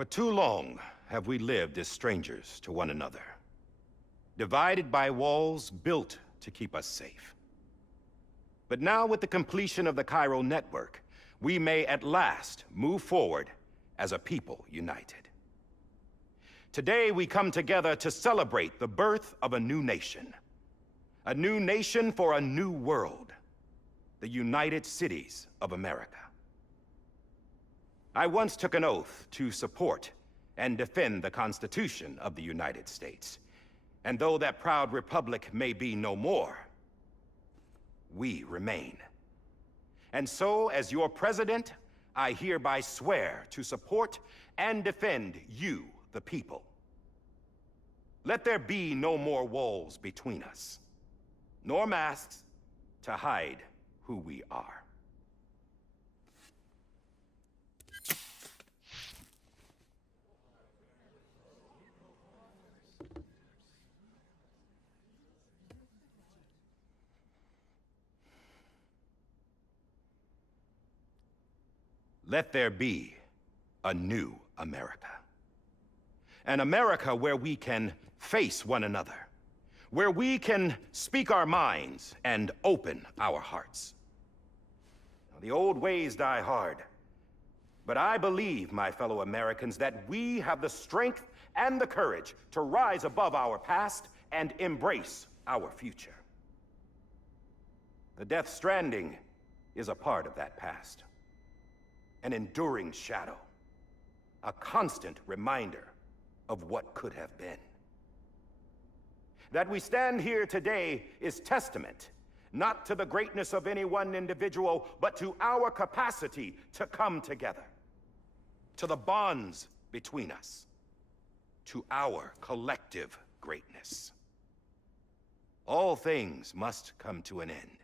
For too long have we lived as strangers to one another, divided by walls built to keep us safe. But now, with the completion of the Cairo network, we may at last move forward as a people united. Today, we come together to celebrate the birth of a new nation. A new nation for a new world. The United Cities of America. I once took an oath to support and defend the Constitution of the United States. And though that proud republic may be no more, we remain. And so, as your president, I hereby swear to support and defend you, the people. Let there be no more walls between us, nor masks to hide who we are. Let there be a new America. An America where we can face one another, where we can speak our minds and open our hearts. Now, the old ways die hard, but I believe, my fellow Americans, that we have the strength and the courage to rise above our past and embrace our future. The Death Stranding is a part of that past. An enduring shadow, a constant reminder of what could have been. That we stand here today is testament, not to the greatness of any one individual, but to our capacity to come together, to the bonds between us, to our collective greatness. All things must come to an end,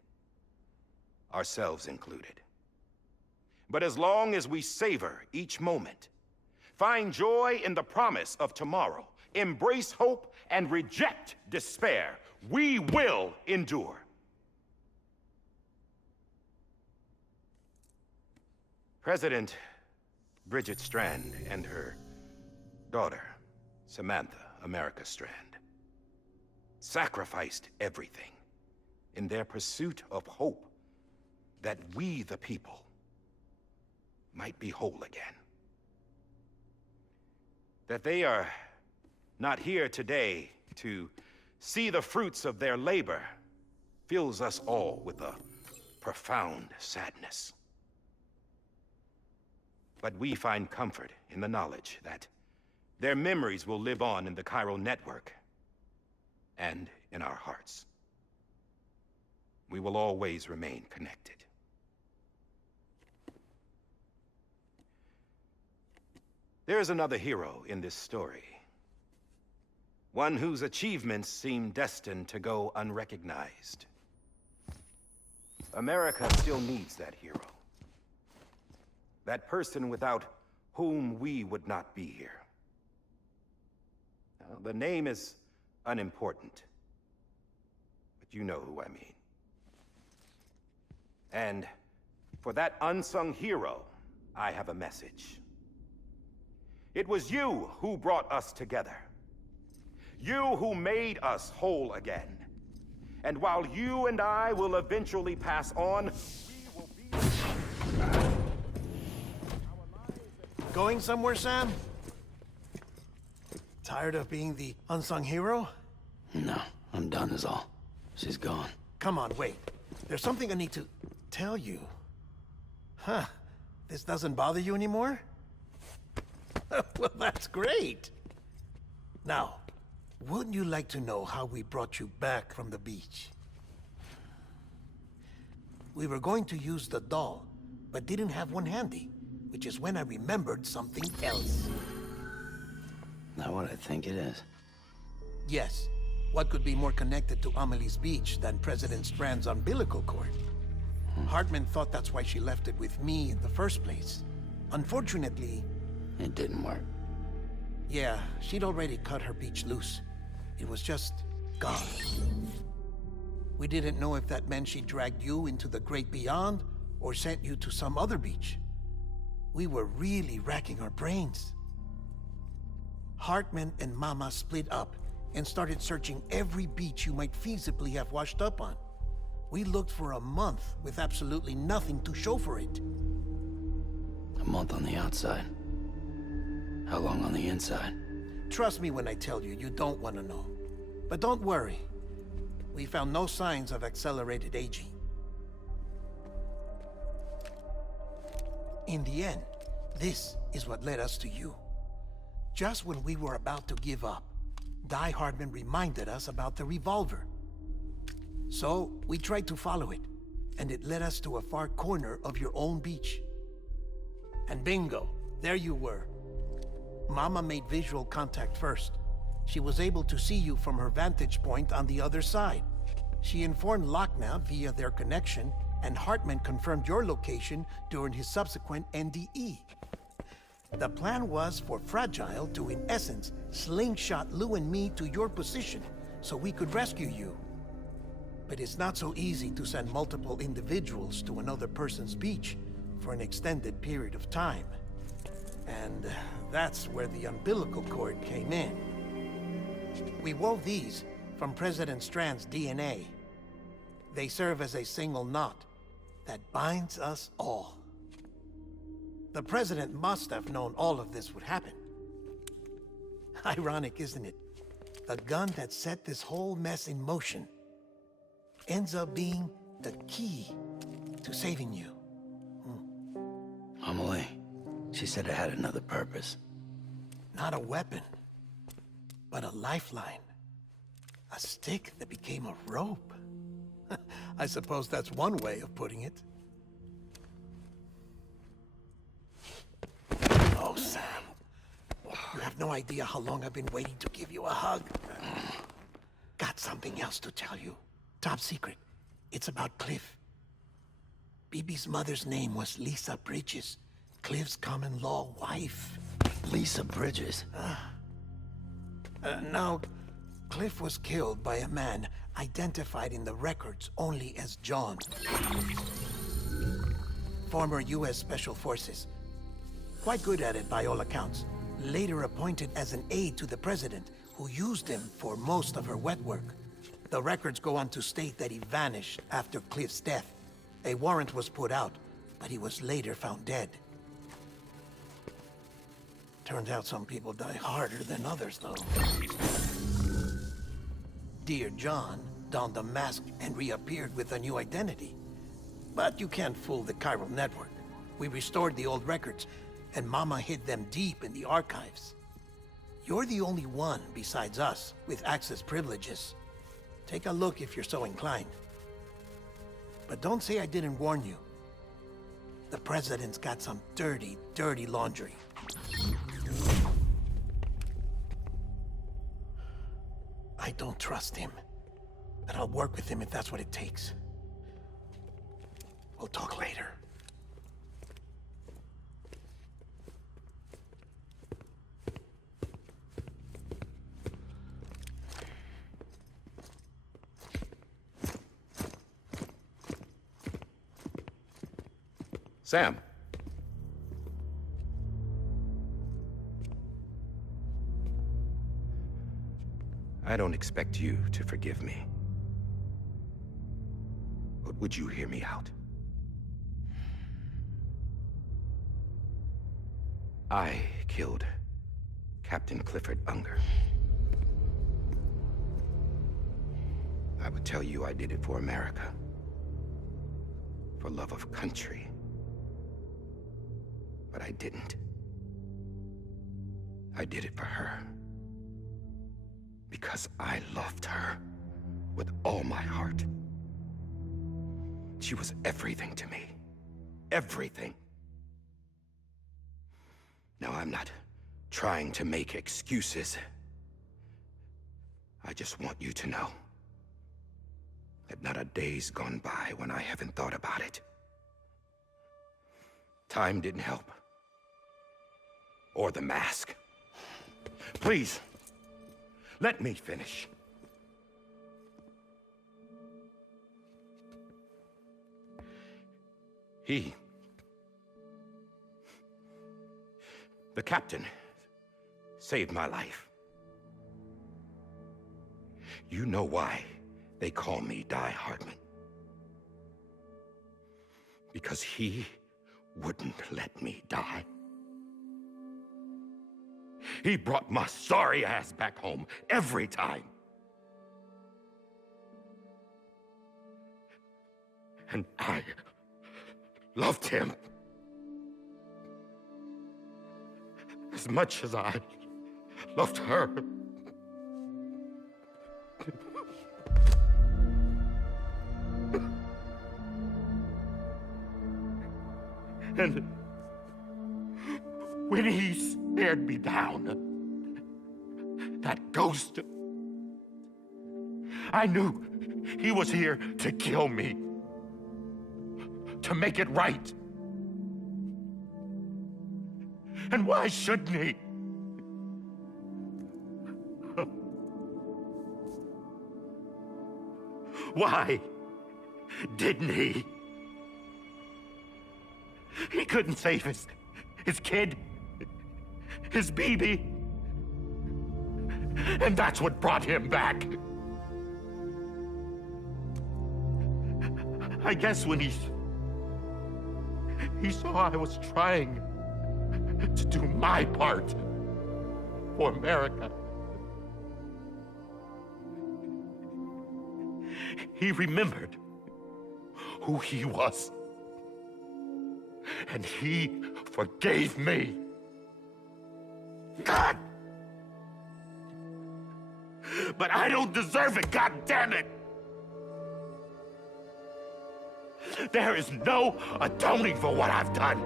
ourselves included. But as long as we savor each moment, find joy in the promise of tomorrow, embrace hope, and reject despair, we will endure. President Bridget Strand and her daughter, Samantha America Strand, sacrificed everything in their pursuit of hope that we, the people, might be whole again. That they are not here today to see the fruits of their labor fills us all with a profound sadness. But we find comfort in the knowledge that their memories will live on in the Cairo network and in our hearts. We will always remain connected. There is another hero in this story. One whose achievements seem destined to go unrecognized. America still needs that hero. That person without whom we would not be here. Now, the name is unimportant, but you know who I mean. And for that unsung hero, I have a message. It was you who brought us together. You who made us whole again. And while you and I will eventually pass on, we will be... Going somewhere, Sam? Tired of being the unsung hero? No, I'm done is all. She's gone. Come on, wait. There's something I need to tell you. Huh. This doesn't bother you anymore? Well, that's great. Now, wouldn't you like to know how we brought you back from the beach? We were going to use the doll, but didn't have one handy, which is when I remembered something else. Not what I think it is. Yes. What could be more connected to Amelie's beach than President Strand's umbilical cord? Hartman thought that's why she left it with me in the first place. Unfortunately... It didn't work. Yeah, she'd already cut her beach loose. It was just gone. We didn't know if that meant she dragged you into the great beyond, or sent you to some other beach. We were really racking our brains. Hartman and Mama split up and started searching every beach you might feasibly have washed up on. We looked for a month with absolutely nothing to show for it. A month on the outside. How long on the inside? Trust me when I tell you, you don't want to know. But don't worry. We found no signs of accelerated aging. In the end, this is what led us to you. Just when we were about to give up, Die Hardman reminded us about the revolver. So, we tried to follow it, and it led us to a far corner of your own beach. And bingo, there you were. Mama made visual contact first. She was able to see you from her vantage point on the other side. She informed Lochna via their connection, and Hartman confirmed your location during his subsequent NDE. The plan was for Fragile to, in essence, slingshot Lou and me to your position so we could rescue you. But it's not so easy to send multiple individuals to another person's beach for an extended period of time. And that's where the umbilical cord came in. We wove these from President Strand's DNA. They serve as a single knot that binds us all. The President must have known all of this would happen. Ironic, isn't it? The gun that set this whole mess in motion ends up being the key to saving you. Amelie, she said it had another purpose. Not a weapon, but a lifeline. A stick that became a rope. I suppose that's one way of putting it. Oh, Sam. You have no idea how long I've been waiting to give you a hug. Got something else to tell you. Top secret. It's about Cliff. BB's mother's name was Lisa Bridges, Cliff's common-law wife. Lisa Bridges? Now, Cliff was killed by a man identified in the records only as John. Former U.S. Special Forces. Quite good at it by all accounts. Later appointed as an aide to the president, who used him for most of her wet work. The records go on to state that he vanished after Cliff's death. A warrant was put out, but he was later found dead. Turns out some people die harder than others, though. Dear John donned a mask and reappeared with a new identity. But you can't fool the chiral network. We restored the old records, and Mama hid them deep in the archives. You're the only one besides us with access privileges. Take a look if you're so inclined. But don't say I didn't warn you. The president's got some dirty, dirty laundry. I don't trust him, but I'll work with him if that's what it takes. We'll talk later. Sam. I don't expect you to forgive me. But would you hear me out? I killed Captain Clifford Unger. I would tell you I did it for America. For love of country. But I didn't. I did it for her. Because I loved her with all my heart. She was everything to me. Everything. Now, I'm not trying to make excuses. I just want you to know that not a day's gone by when I haven't thought about it. Time didn't help. Or the mask. Please, let me finish. The captain saved my life. You know why they call me Die Hardman? Because he wouldn't let me die. He brought my sorry ass back home every time. And I loved him as much as I loved her. And when he stared me down, that ghost, I knew he was here to kill me, to make it right. And why shouldn't he? Why didn't he? He couldn't save his kid, his baby. And that's what brought him back. I guess when he saw I was trying to do my part for America, he remembered who he was. And he forgave me. God! But I don't deserve it, God damn it! There is no atoning for what I've done.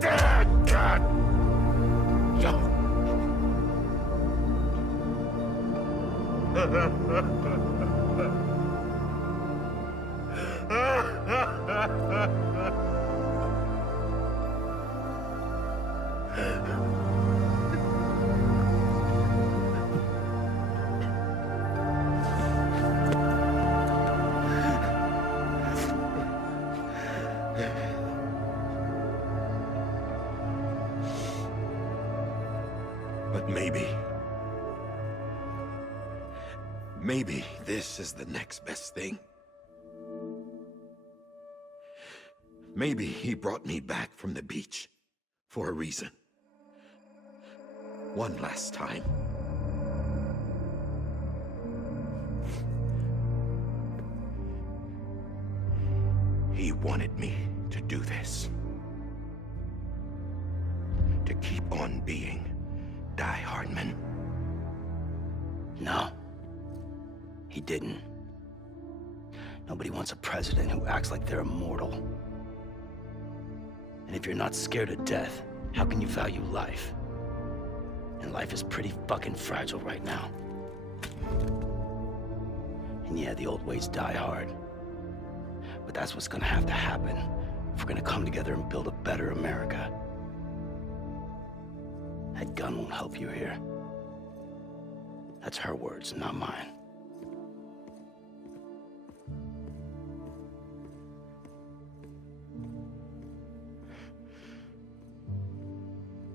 God! Yo! But maybe this is the next best thing. Maybe he brought me back from the beach for a reason. One last time. He wanted me to do this. To keep on being Die Hardman. No. He didn't. Nobody wants a president who acts like they're immortal. And if you're not scared of death, how can you value life? And life is pretty fucking fragile right now. And yeah, the old ways die hard. But that's what's gonna have to happen if we're gonna come together and build a better America. That gun won't help you here. That's her words, not mine.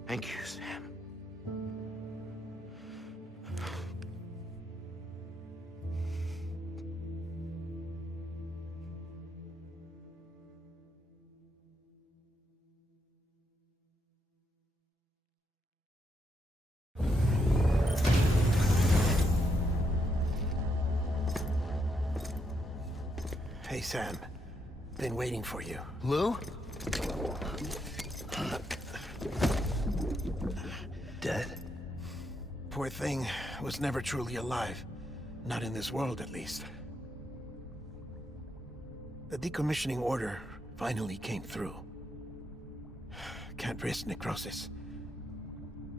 Thank you, Sam. Hey, Sam. Been waiting for you. Lou? Dead? Poor thing was never truly alive. Not in this world, at least. The decommissioning order finally came through. Can't risk necrosis.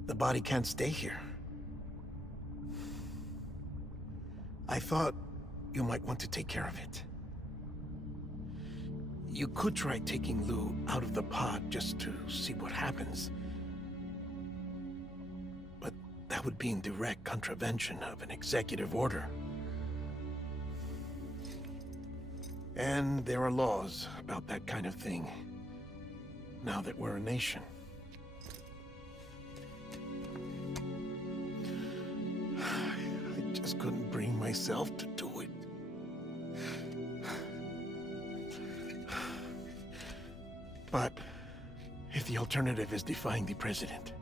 The body can't stay here. I thought you might want to take care of it. You could try taking Lou out of the pod just to see what happens. But that would be in direct contravention of an executive order. And there are laws about that kind of thing, now that we're a nation. couldn't bring myself to do it. But if the alternative is defying the president,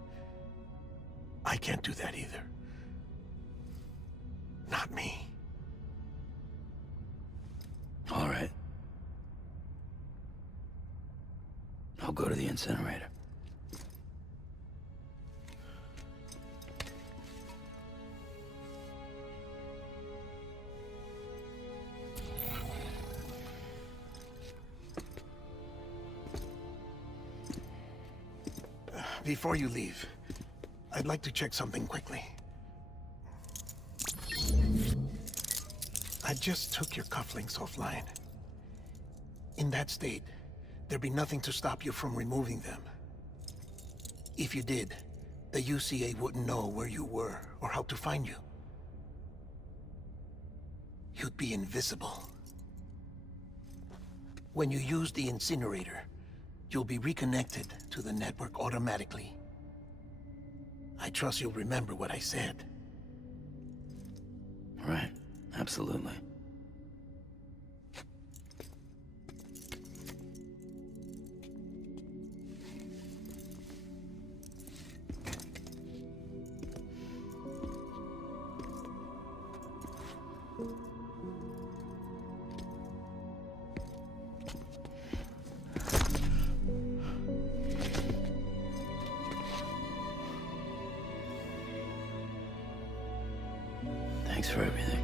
I can't do that either. Not me. All right. I'll go to the incinerator. Before you leave, I'd like to check something quickly. I just took your cufflinks offline. In that state, there'd be nothing to stop you from removing them. If you did, the UCA wouldn't know where you were or how to find you. You'd be invisible. When you use the incinerator, you'll be reconnected to the network automatically. I trust you'll remember what I said. Right. Absolutely. Thanks for everything.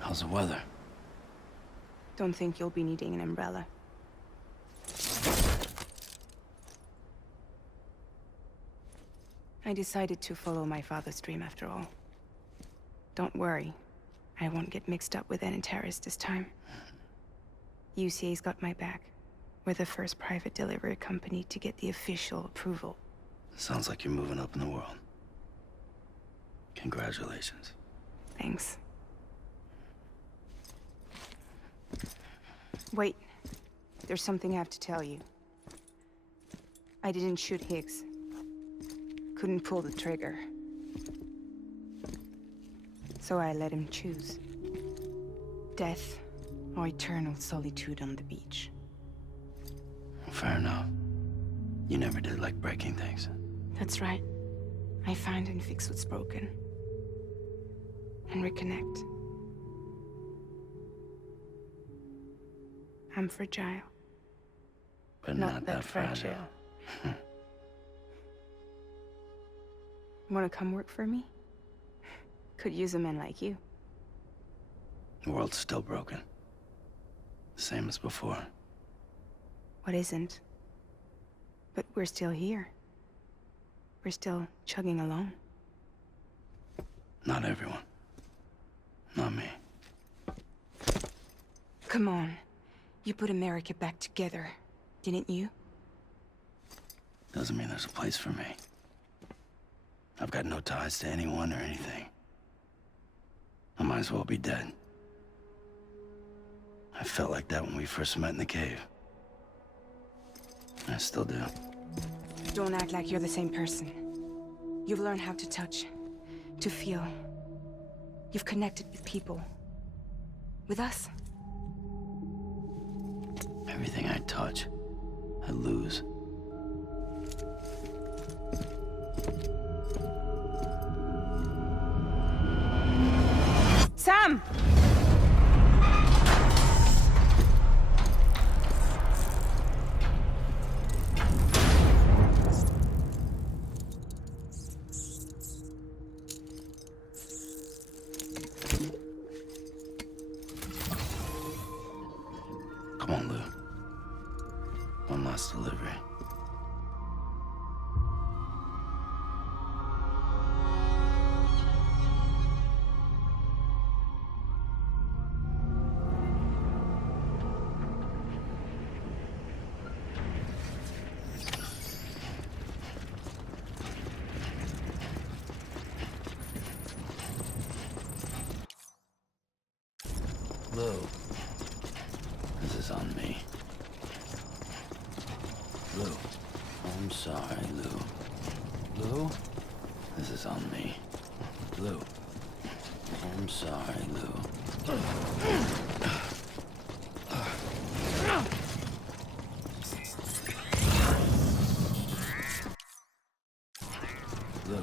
How's the weather? Don't think you'll be needing an umbrella. I decided to follow my father's dream after all. Don't worry, I won't get mixed up with any terrorists this time. UCA's got my back. We're the first private delivery company to get the official approval. Sounds like you're moving up in the world. Congratulations. Thanks. Wait, there's something I have to tell you. I didn't shoot Higgs. Couldn't pull the trigger. So I let him choose. Death or eternal solitude on the beach. Fair enough. You never did like breaking things. That's right. I find and fix what's broken. And reconnect. I'm fragile. But not that fragile. Wanna come work for me? Could use a man like you. The world's still broken. Same as before. What isn't? But we're still here. We're still chugging along. Not everyone. Not me. Come on. You put America back together, didn't you? Doesn't mean there's a place for me. I've got no ties to anyone or anything. I might as well be dead. I felt like that when we first met in the cave. I still do. Don't act like you're the same person. You've learned how to touch, to feel. You've connected with people. With us. Everything I touch, I lose. Sam! Come on, Lou. One last delivery. Lou. This is on me. Lou. I'm sorry, Lou. Lou? This is on me. Lou. I'm sorry, Lou. Lou.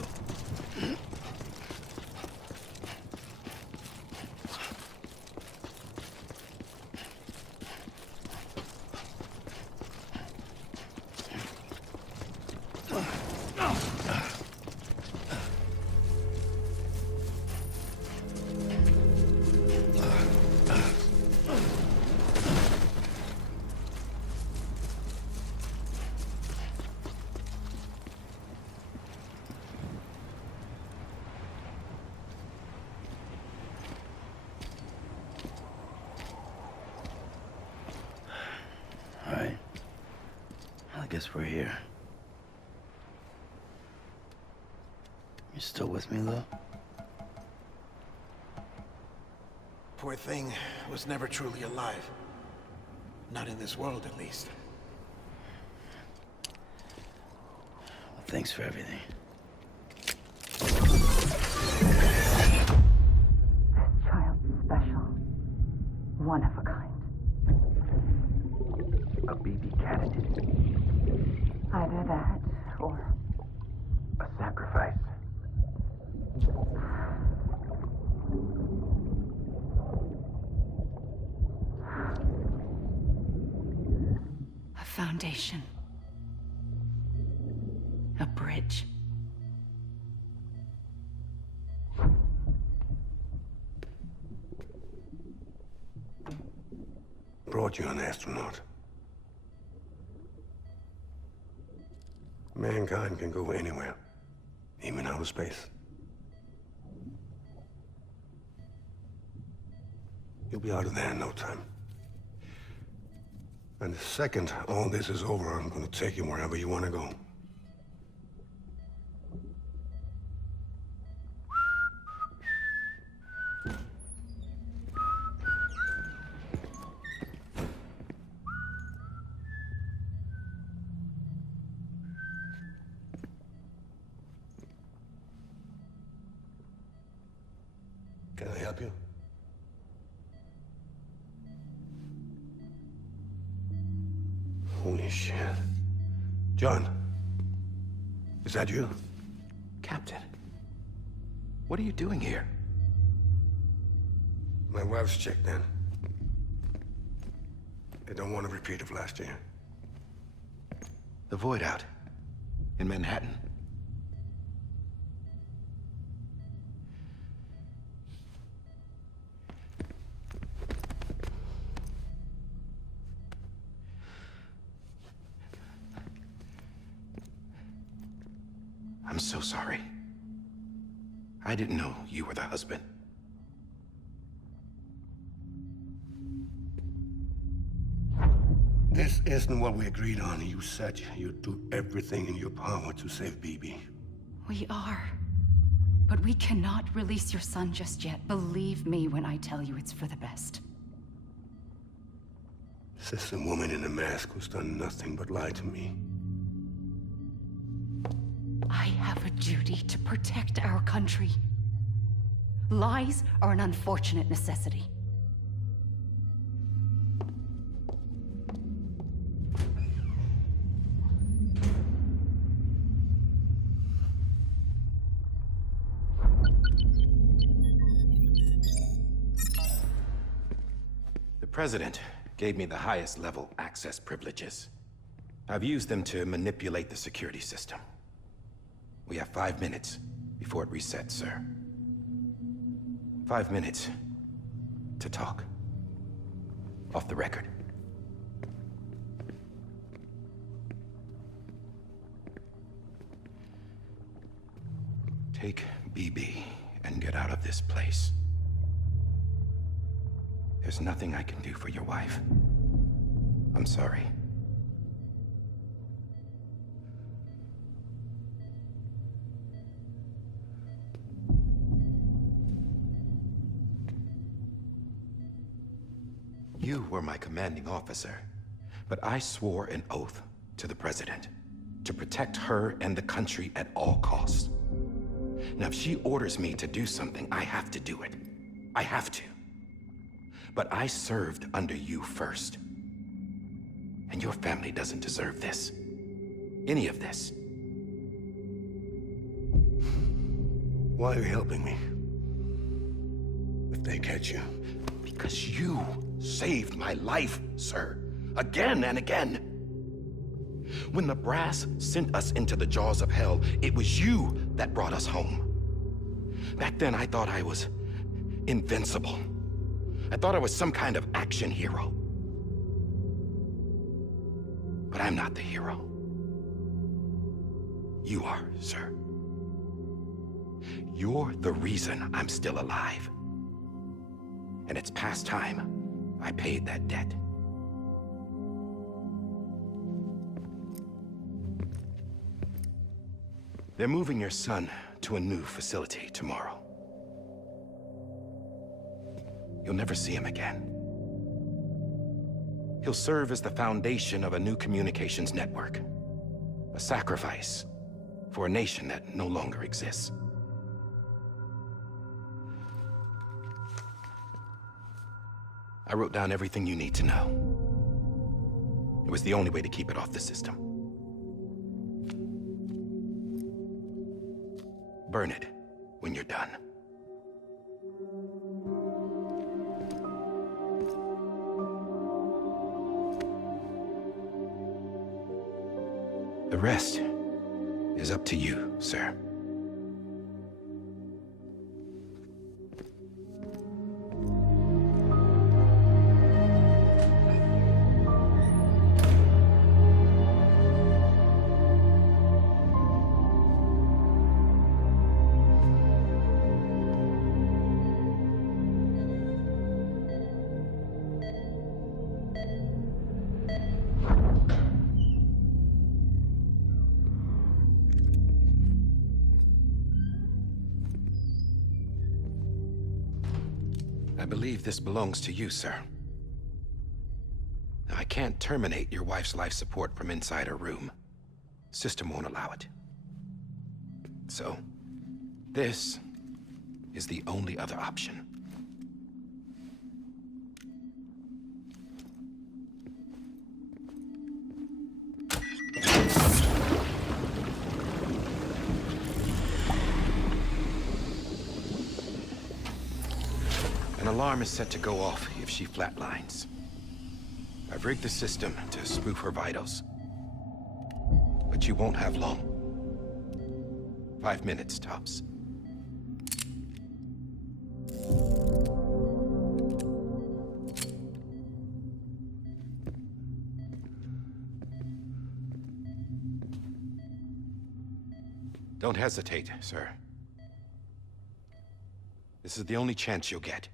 All right. I guess we're here. You still with me, Lou? Poor thing was never truly alive. Not in this world, at least. Well, thanks for everything. Child special. One of a kind. A BB candidate. Either that, or A sacrifice. a foundation. A bridge. Brought you an astronaut. Mankind can go anywhere, even outer space. You'll be out of there in no time. And the second all this is over, I'm gonna take you wherever you want to go. Can I help you? Holy shit. John, is that you? Captain, what are you doing here? My wife's checked in. They don't want a repeat of last year. The Void Out in Manhattan. I'm so sorry. I didn't know you were the husband. This isn't what we agreed on. You said you'd do everything in your power to save BB. We are. But we cannot release your son just yet. Believe me when I tell you it's for the best. This is a woman in a mask who's done nothing but lie to me. I have a duty to protect our country. Lies are an unfortunate necessity. The President gave me the highest level access privileges. I've used them to manipulate the security system. We have 5 minutes before it resets, sir. 5 minutes to talk. Off the record. Take BB and get out of this place. There's nothing I can do for your wife. I'm sorry. You were my commanding officer, but I swore an oath to the President to protect her and the country at all costs. Now, if she orders me to do something, I have to do it. I have to. But I served under you first. And your family doesn't deserve this. Any of this. Why are you helping me? If they catch you. Because you saved my life, sir. Again and again. When the brass sent us into the jaws of hell, it was you that brought us home. Back then, I thought I was invincible. I thought I was some kind of action hero. But I'm not the hero. You are, sir. You're the reason I'm still alive. And it's past time I paid that debt. They're moving your son to a new facility tomorrow. You'll never see him again. He'll serve as the foundation of a new communications network. A sacrifice for a nation that no longer exists. I wrote down everything you need to know. It was the only way to keep it off the system. Burn it when you're done. The rest is up to you, sir. I believe this belongs to you, sir. Now, I can't terminate your wife's life support from inside her room. System won't allow it. So, this is the only other option. An alarm is set to go off if she flatlines. I've rigged the system to spoof her vitals. But you won't have long. 5 minutes, tops. Don't hesitate, sir. This is the only chance you'll get.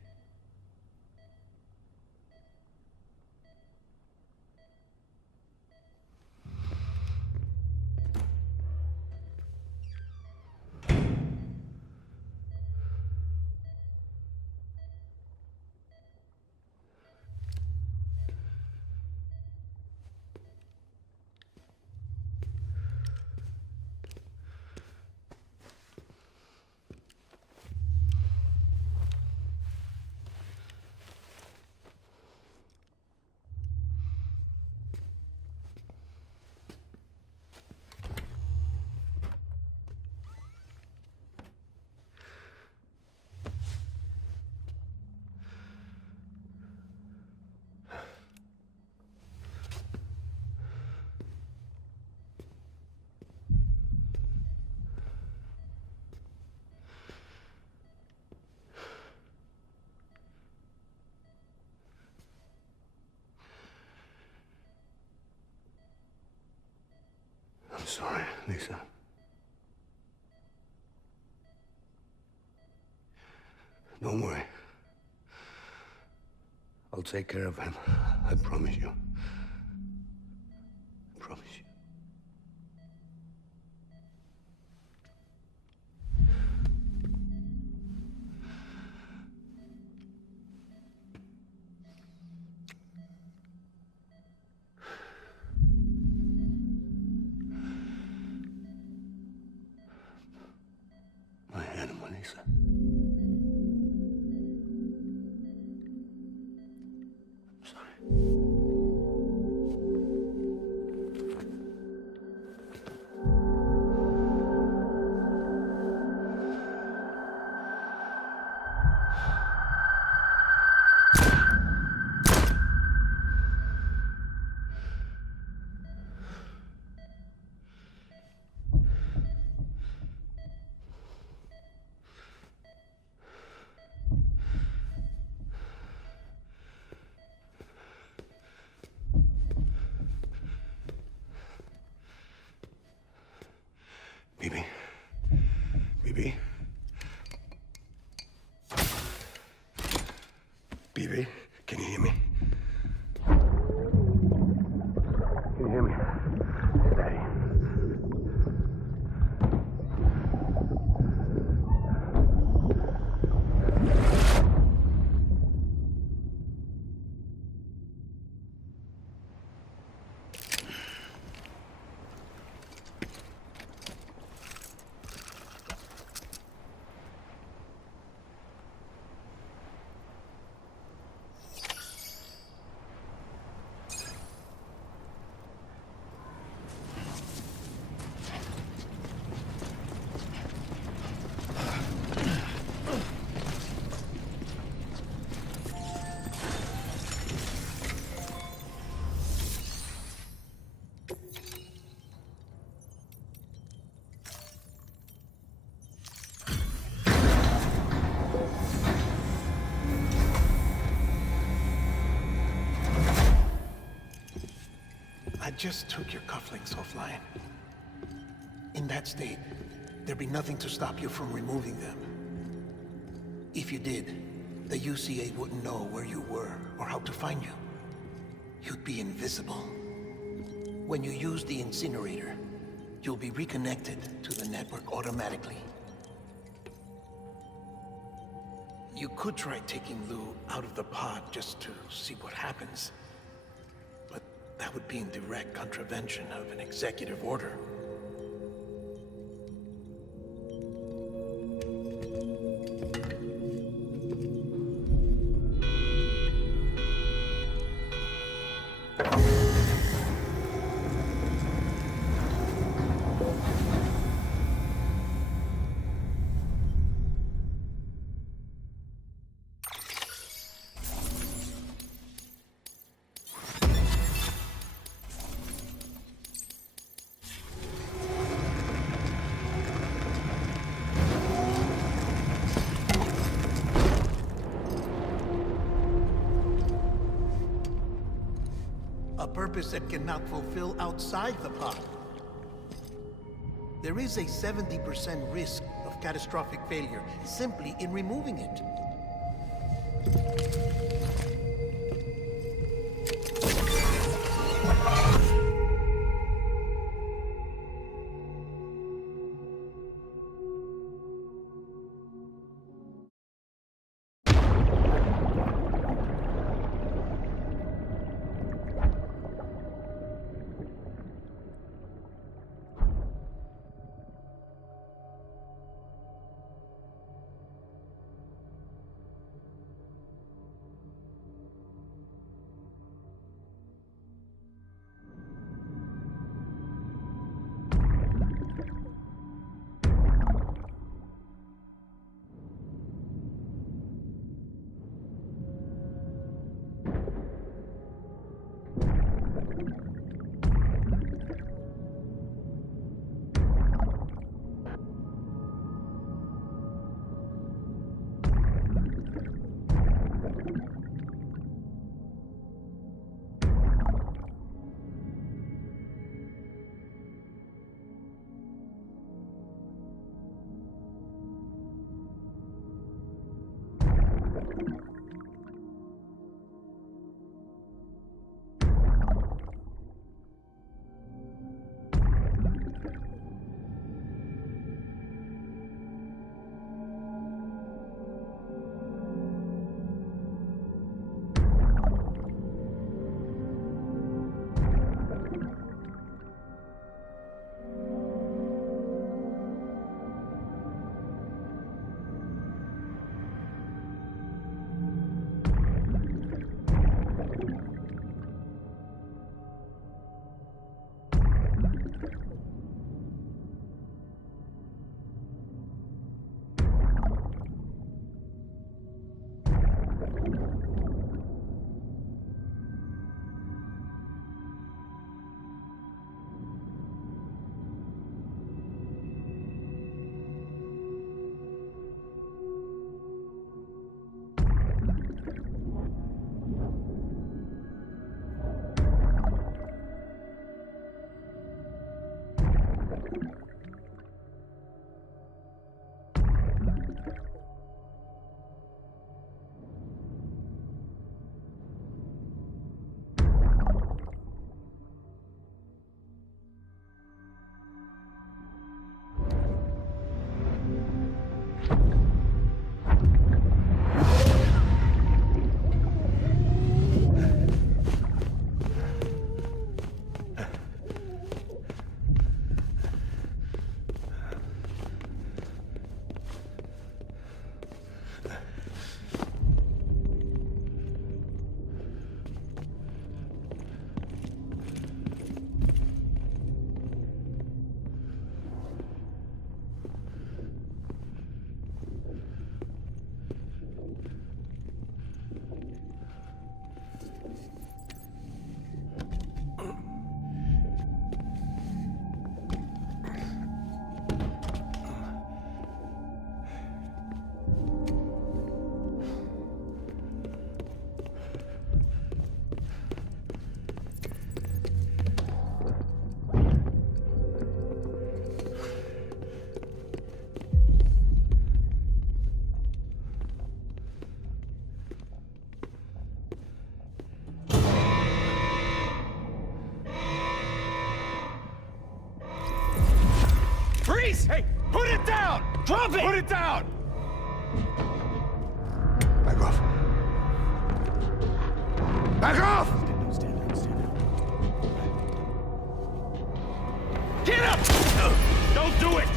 I'm sorry, Lisa. Don't worry. I'll take care of him. I promise you. I promise you. Lisa. I'm sorry. BB? BB? BB, can you hear me? Can you hear me? It's Daddy. I just took your cufflinks offline. In that state, there'd be nothing to stop you from removing them. If you did, the UCA wouldn't know where you were or how to find you. You'd be invisible. When you use the incinerator, you'll be reconnected to the network automatically. You could try taking Lou out of the pod just to see what happens. But that would be in direct contravention of an executive order. A purpose that cannot fulfill outside the pod. There is a 70% risk of catastrophic failure simply in removing it. down! Drop it! Put it down! Back off. Back off! Stand down, stand down. Get up! Don't do it!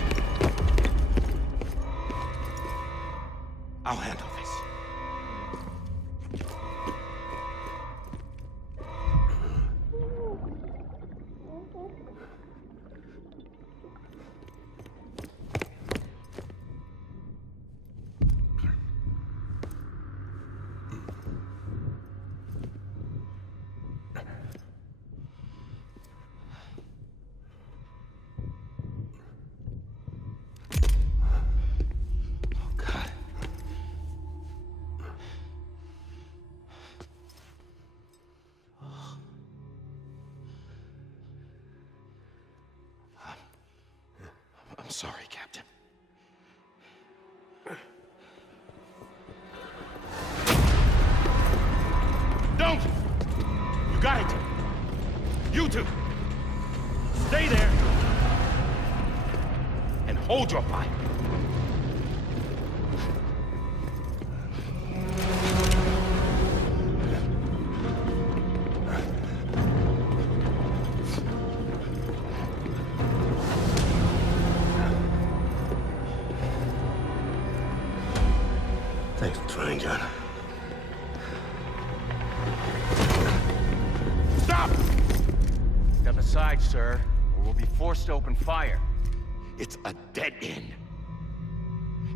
I'll handle this. I'm sorry, Captain. Don't! You got it! You two! Stay there! And hold your fire! Thanks for trying, John. Stop! Step aside, sir, or we'll be forced to open fire. It's a dead end.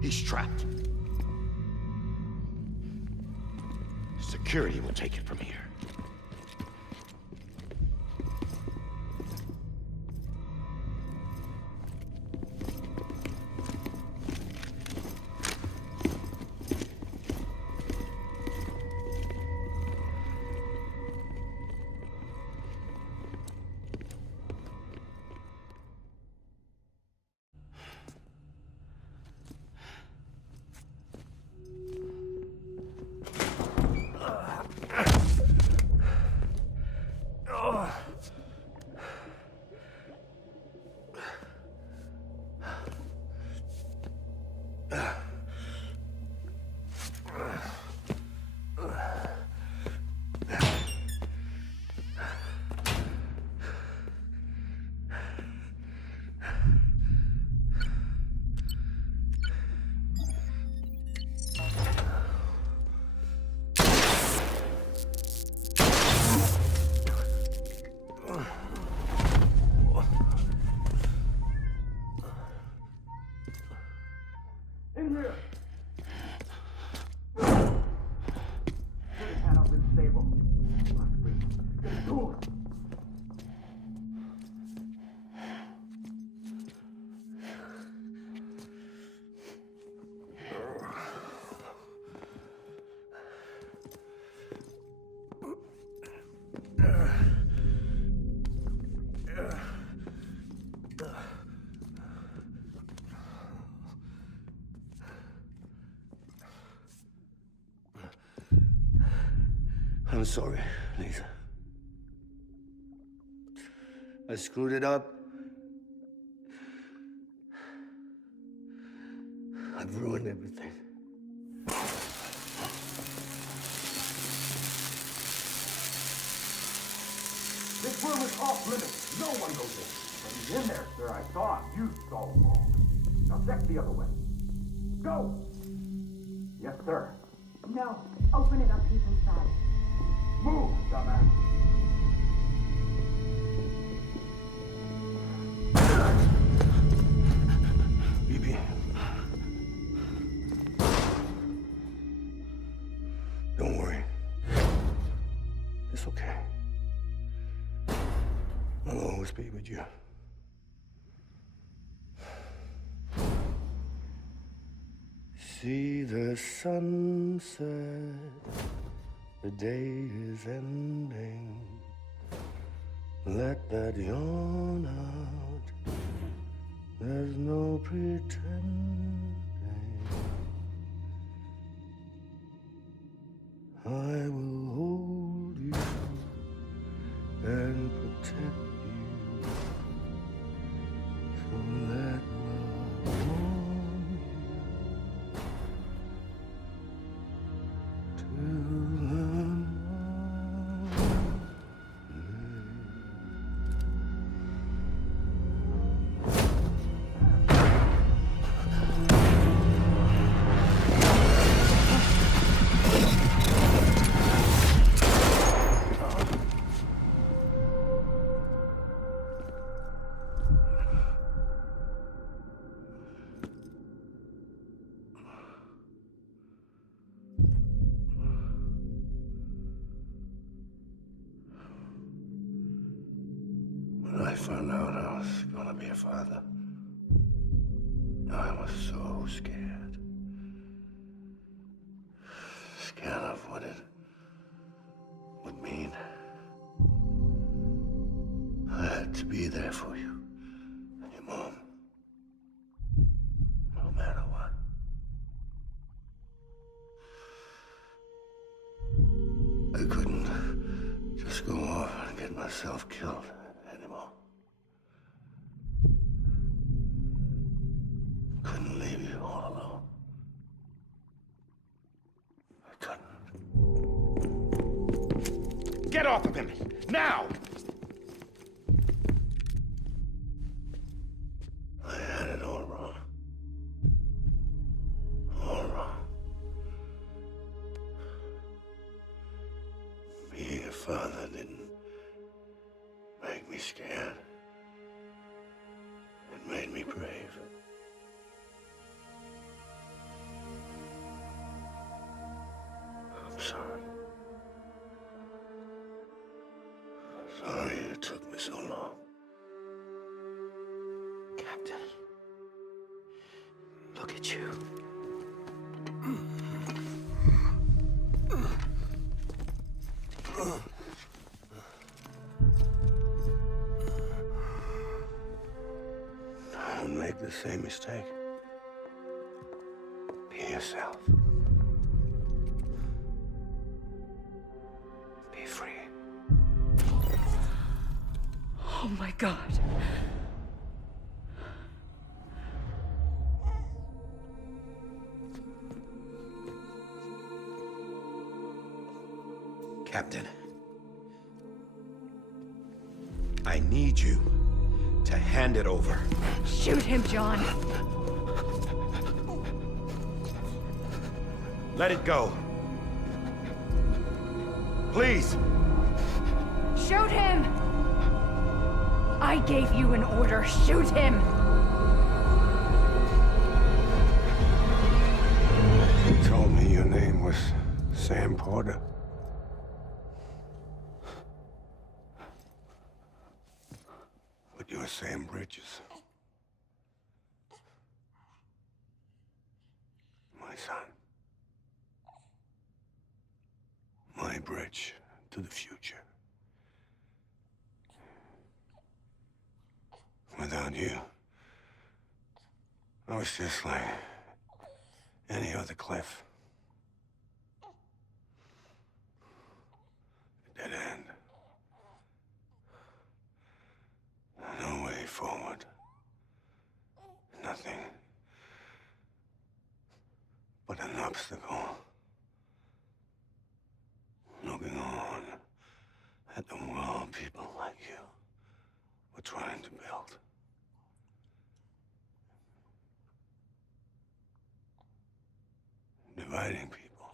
He's trapped. Security will take it from here. I'm sorry, Lisa. I screwed it up. I've ruined everything. This room is off limits. No one goes in. When he's in there, sir, I thought you saw him wrong. Now check the other way. Go! Yes, sir. No. Open it up. He's inside. Move, dumbass. BB. Don't worry. It's okay. I'll always be with you. See the sunset, the day is ending. Let that yawn out, there's no pretending. I will hold you and protect you. So let love your father. I was so scared. Scared of what it would mean. I had to be there for you and your mom. No matter what. I couldn't just go off and get myself killed anymore. Couldn't leave you all alone. I couldn't. Get off of him! Now! I had it all wrong. All wrong. Being a father didn't make me scared. It made me brave. I'm sorry. Sorry it took me so long. Captain, look at you. Don't make the same mistake. Be yourself. Be free. Oh my God. Captain, I need you to hand it over. Shoot him, John. Let it go. Please. Shoot him! I gave you an order. Shoot him! You told me your name was Sam Porter. But you're Sam Bridges. My son. My bridge to the future. Without you, I was just like any other Cliff. A dead end. No way forward. Nothing but an obstacle. Looking on at the world people like you were trying to build. Dividing people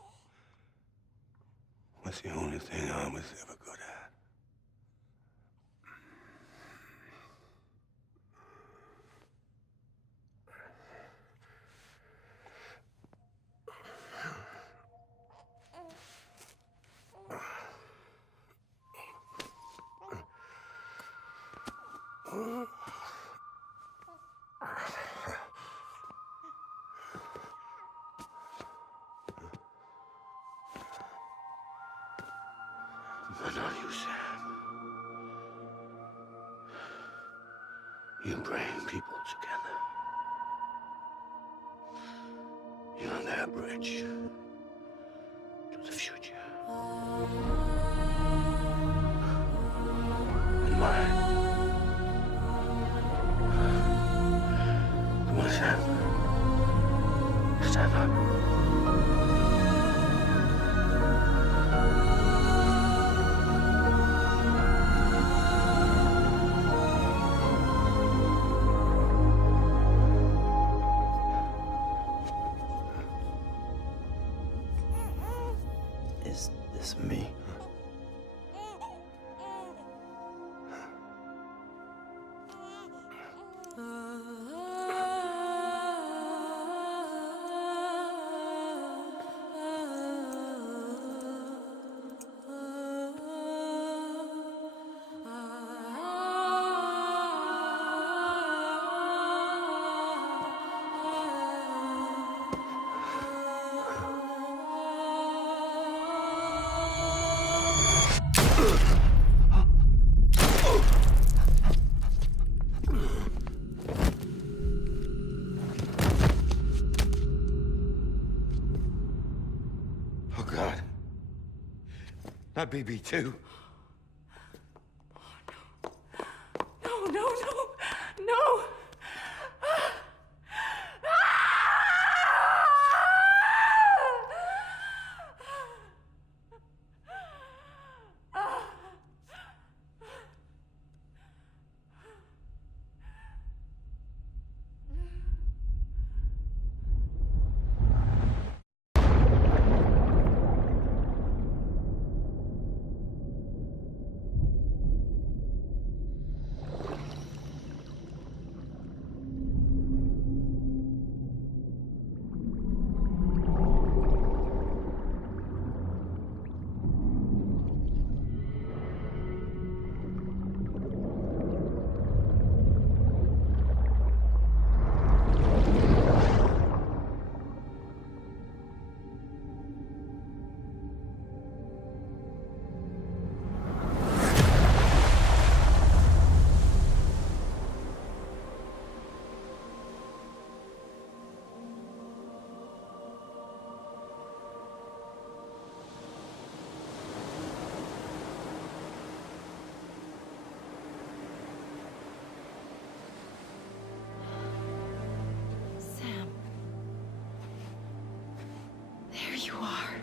was the only thing I was ever good at. But not you, Sam. You bring people together. You're their bridge to the future. And mine. Come on, Sam. Stand up. Is this me? God. Not BB2. No, no, no, no! Sam. There you are.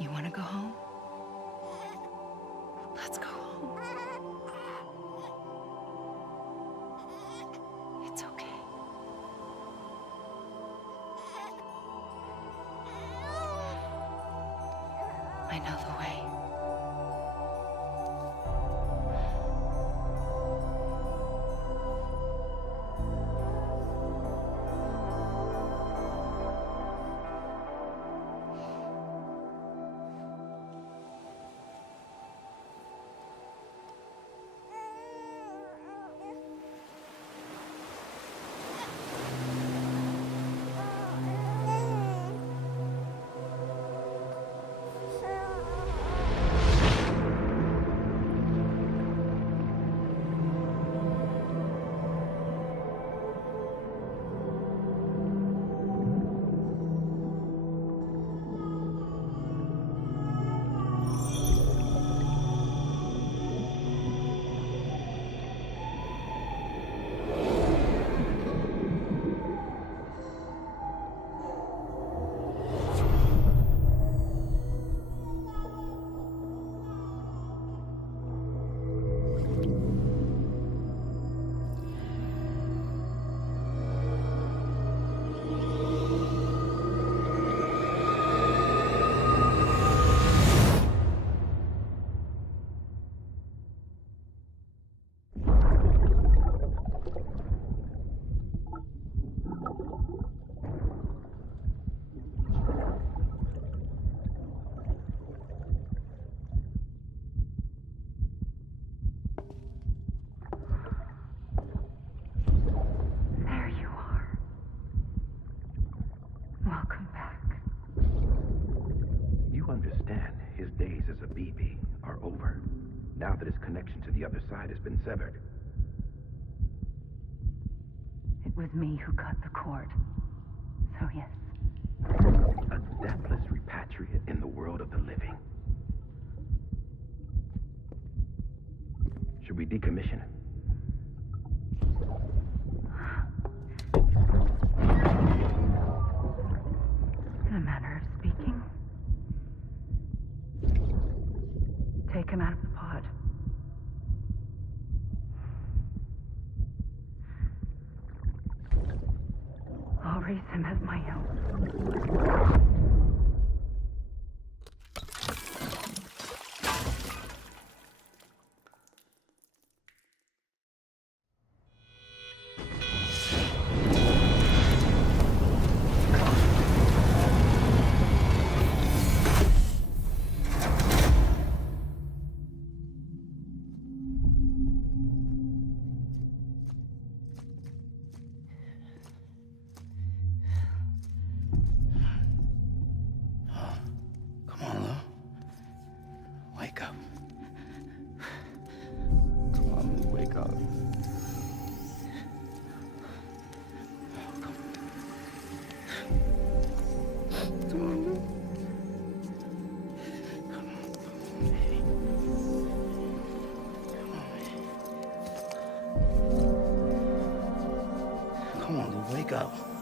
You want to go home? Let's go home. It's okay. I know the way. now that his connection to the other side has been severed. It was me who cut the cord. So yes. A deathless repatriate in the world of the living. Should we decommission him? take him out of the pod. I'll raise him as my own. Come on, Lou. Wake up. Come on, Lou, wake up. Come on, Lou. Come on, Lou, wake up.